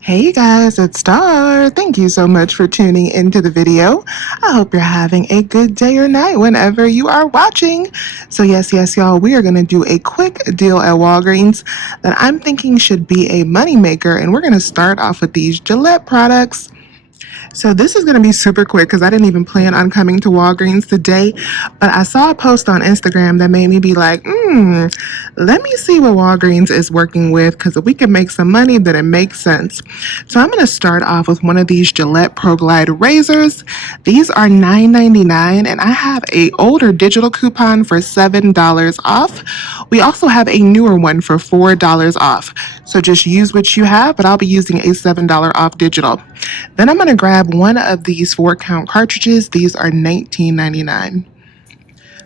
Hey you guys, it's Star. Thank you so much for tuning into the video. I hope you're having a good day or night whenever you are watching. So yes, y'all, we are going to do a quick deal at Walgreens that I'm thinking should be a moneymaker, and we're going to start off with these Gillette products. So this is going to be super quick because I didn't even plan on coming to Walgreens today, but I saw a post on Instagram that made me be like, let me see what Walgreens is working with, because if we can make some money, then it makes sense. So I'm going to start off with one of these Gillette Pro Glide razors. These are $9.99, and I have a older digital coupon for $7 off. We also have a newer one for $4 off. So just use what you have, but I'll be using a $7 off digital. Then I'm going to grab one of these 4-count cartridges. These are $19.99.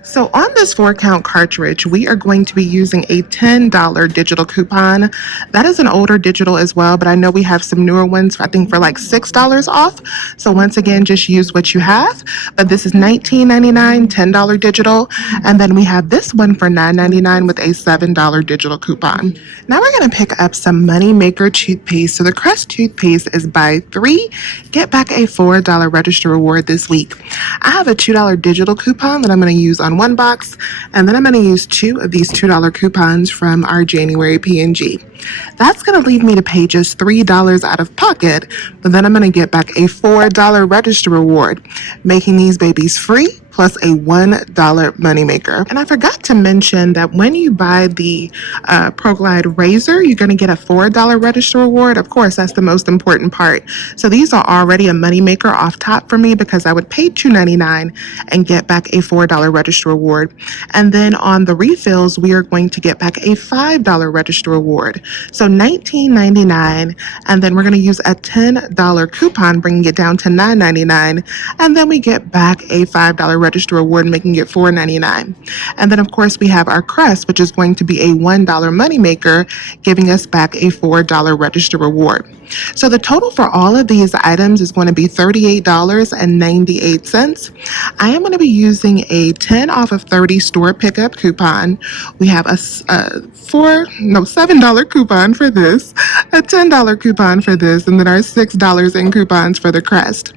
So on this 4-count cartridge, we are going to be using a $10 digital coupon. That is an older digital as well, but I know we have some newer ones, I think for like $6 off. So once again, just use what you have. But this is $19.99, $10 digital. And then we have this one for $9.99 with a $7 digital coupon. Now we're going to pick up some Moneymaker toothpaste. So the Crest toothpaste is buy 3, get back a $4 register reward this week. I have a $2 digital coupon that I'm going to use on one box, and then I'm going to use 2 of these $2 coupons from our January P&G. That's going to leave me to pay just $3 out of pocket, but then I'm going to get back a $4 register reward, making these babies free plus a $1 moneymaker. And I forgot to mention that when you buy the Pro Glide razor, you're going to get a $4 register reward. Of course, that's the most important part. So these are already a moneymaker off top for me because I would pay $2.99 and get back a $4 register reward. And then on the refills, we are going to get back a $5 register reward. So $19.99, and then we're going to use a $10 coupon, bringing it down to $9.99, and then we get back a $5 register reward, making it $4.99. And then of course we have our Crest, which is going to be a $1 moneymaker, giving us back a $4 register reward. So the total for all of these items is going to be $38.98. I am going to be using a 10 off of 30 store pickup coupon. We have a $7 coupon for this, a $10 coupon for this, and then our $6 in coupons for the Crest.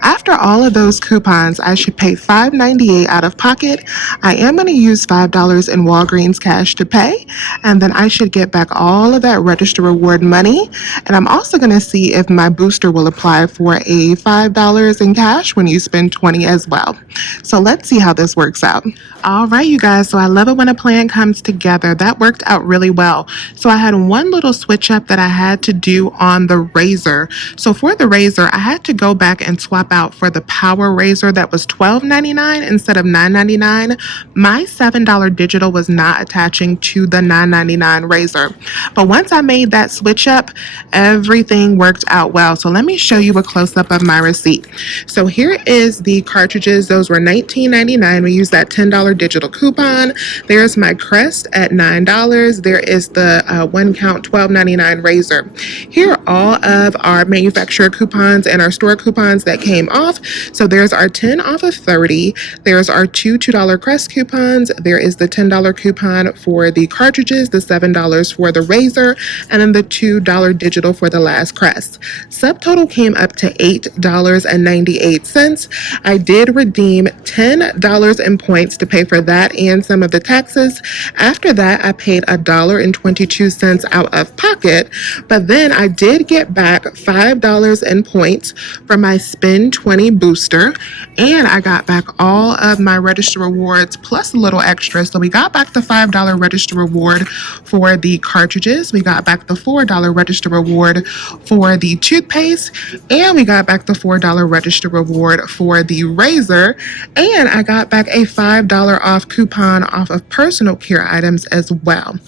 After all of those coupons, I should pay $5.98 out of pocket. I am going to use $5 in Walgreens cash to pay, and then I should get back all of that register reward money. And I'm also going to see if my booster will apply for a $5 in cash when you spend $20 as well. So let's see how this works out. All right, you guys, so I love it when a plan comes together. That worked out really well. So I had one little switch up that I had to do on the razor. So for the razor, I had to go back and swap out for the Power razor that was $12.99 instead of $9.99. My $7 digital was not attaching to the $9.99 razor. But once I made that switch up, everything worked out well. So let me show you a close-up of my receipt. So here is the cartridges. Those were $19.99. We used that $10 digital coupon. There's my Crest at $9. There is the 1-count $12.99 razor. Here are all of our manufacturer coupons and our store coupons that came off. So there's our 10 off of 30. There's our two $2 Crest coupons. There is the $10 coupon for the cartridges, the $7 for the razor, and then the $2 digital for the last Crest. Subtotal came up to $8.98. I did redeem $10 in points to pay for that and some of the taxes. After that, I paid $1.22 out of pocket, but then I did get back $5 in points for my Spend 20 booster, and I got back all of my register rewards plus a little extra. So we got back the $5 register reward for the cartridges, we got back the $4 register reward for the toothpaste, and we got back the $4 register reward for the razor, and I got back a $5 off coupon off of personal care items as well.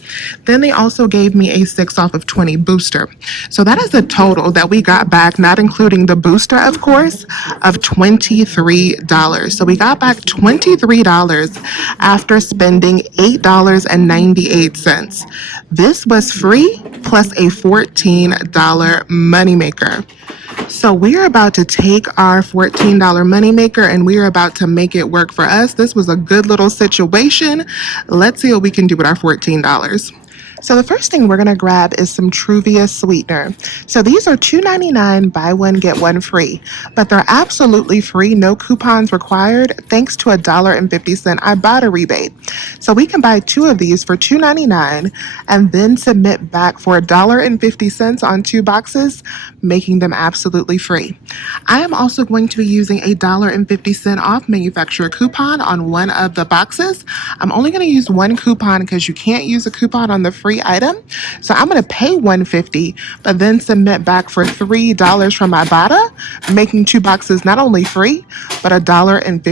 Then they also gave me a 6 off of 20 booster. So that is the total that we got back, not including the booster, of course, of $23. So we got back $23 after spending $8.98. This was free plus a $14 moneymaker. So we're about to take our $14 moneymaker and we're about to make it work for us. This was a good little situation. Let's see what we can do with our $14. So the first thing we're going to grab is some Truvia sweetener. So these are $2.99, buy one, get one free. But they're absolutely free, no coupons required, thanks to $1.50 Ibotta rebate. So we can buy two of these for $2.99 and then submit back for $1.50 on two boxes, making them absolutely free. I am also going to be using a $1.50 off manufacturer coupon on one of the boxes. I'm only going to use one coupon because you can't use a coupon on the free item. So I'm going to pay $1.50, but then submit back for $3 from Ibotta, making two boxes not only free, but $1.50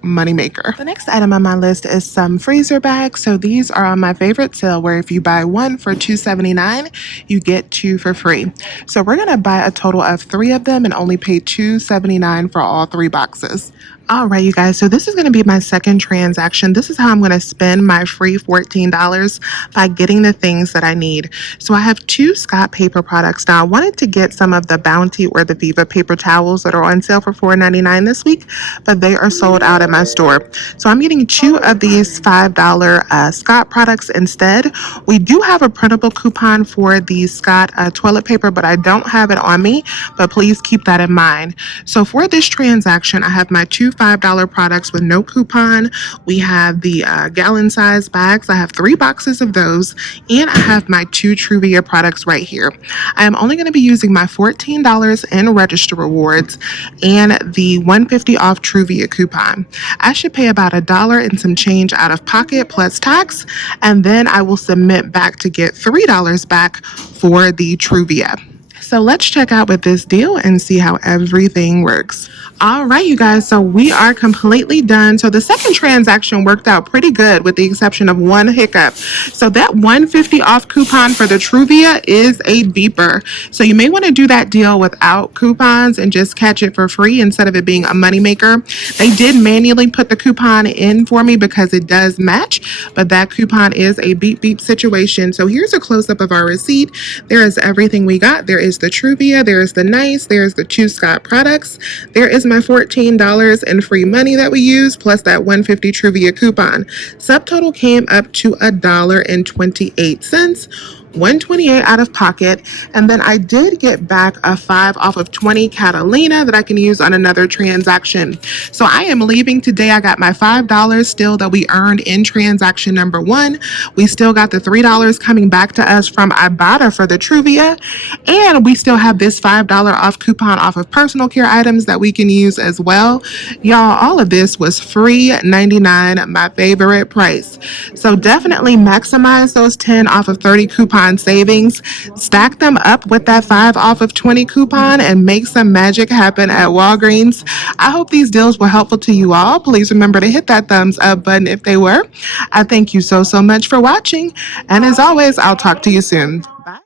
moneymaker. The next item on my list is some freezer bags. So these are on my favorite sale where if you buy one for $2.79, you get two for free. So we're going to buy a total of three of them and only pay $2.79 for all three boxes. All right, you guys, so this is going to be my second transaction. This is how I'm going to spend my free $14 by getting the things that I need. So I have two Scott paper products. Now, I wanted to get some of the Bounty or the Viva paper towels that are on sale for $4.99 this week, but they are sold out at my store. So I'm getting two of these $5 Scott products instead. We do have a printable coupon for the Scott toilet paper, but I don't have it on me, but please keep that in mind. So for this transaction, I have my two $5 products with no coupon. We have the gallon size bags. I have three boxes of those, and I have my two Truvia products right here. I am only going to be using my $14 in register rewards and the $1.50 off Truvia coupon. I should pay about $1 and some change out of pocket plus tax, and then I will submit back to get $3 back for the Truvia. So let's check out with this deal and see how everything works. All right, you guys, so we are completely done. So the second transaction worked out pretty good with the exception of one hiccup. So that $1.50 off coupon for the Truvia is a beeper. So you may want to do that deal without coupons and just catch it for free instead of it being a moneymaker. They did manually put the coupon in for me because it does match, but that coupon is a beep beep situation. So here's a close-up of our receipt. There is everything we got. There is the Truvia, there is the Nice, there is the two Scott products, there is my $14 in free money that we used, plus that $1.50 Truvia coupon. Subtotal came up to $1.28. $1.28 out of pocket, and then I did get back a 5 off of 20 Catalina that I can use on another transaction. So I am leaving today. I got my $5 still that we earned in transaction number one. We still got the $3 coming back to us from Ibotta for the Truvia, and we still have this $5 off coupon off of personal care items that we can use as well. Y'all, all of this was free $99, my favorite price. So definitely maximize those 10 off of 30 coupon savings, stack them up with that 5 off of 20 coupon, and make some magic happen at Walgreens. I hope these deals were helpful to you all. Please remember to hit that thumbs up button if they were. I thank you so much for watching, and as always, I'll talk to you soon.